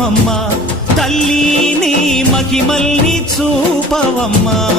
రూపమమ్మా తల్లిని మహిమల్ని చూపవమ్మా.